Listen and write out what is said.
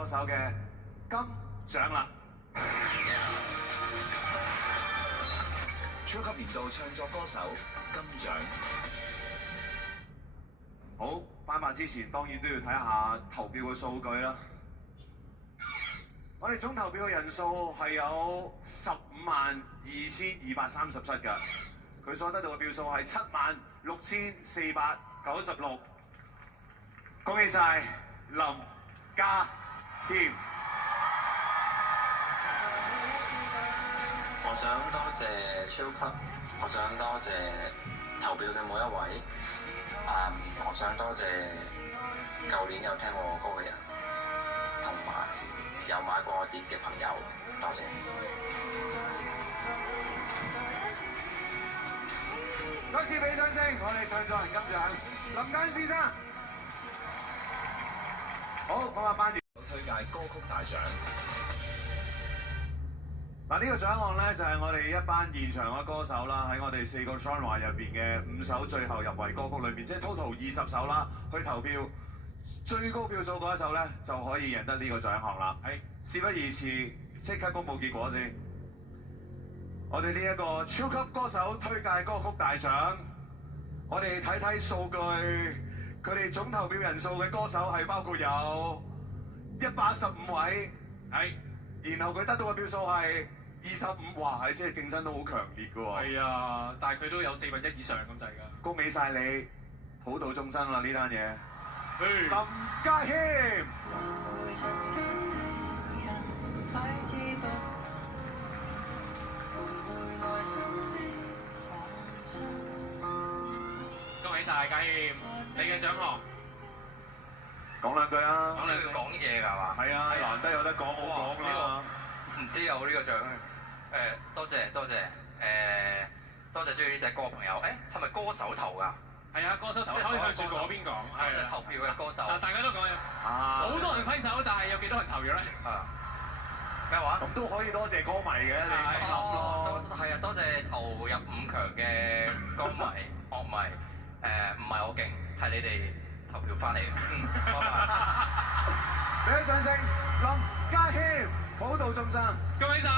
歌手嘅金獎啦。超級年度唱作歌手金獎。好，頒發之前當然都要睇下投票嘅數據啦。我哋總投票嘅人數係有15,227㗎，佢所得到嘅票數係76,496。恭喜晒林家謙！我想多謝超級，我想多謝投票嘅每一位，我想多謝舊年有聽我歌嘅人，同埋有買過我碟嘅朋友，多謝。再次俾掌聲，我哋唱作人金獎，林間先生。好，咁啊，頒完推介歌曲大獎。嗱，呢個獎項咧就係我哋一班現場嘅歌手啦，喺我哋4個 genre 入邊嘅5首最後入圍歌曲裏面，即係 total 20首啦，去投票最高票數嗰一首咧就可以贏得呢個獎項啦。事不宜遲，即刻公佈結果先。我哋呢一個超級歌手推介歌曲大獎，我哋睇睇數據，佢哋總投票人數嘅歌手係包括有115位，然後佢得到嘅票數係25，哇！係即係競爭都好強烈嘅喎。係啊，但係佢都有1/4以上咁滯㗎。恭喜晒你，普渡眾生啦呢單嘢。林家謙。恭喜晒家謙，你嘅獎項。講兩句啊！講你要講嘢㗎嘛？係啊，難得有得講，好講啦。唔知有呢個獎多謝多謝多謝中意呢隻歌嘅朋友。係咪歌手投㗎？係啊，歌手投，可以向住嗰邊講。係投票嘅歌手。就大家都講嘢。好多人揮手，但係有幾多人投票咧？咩話？咁都可以多謝歌迷嘅，你咁諗咯。係啊，多謝投入5強嘅歌迷、樂迷。唔係我勁，係你哋投票翻嚟嘅。俾啲掌聲，林家謙，普渡眾生。恭喜晒！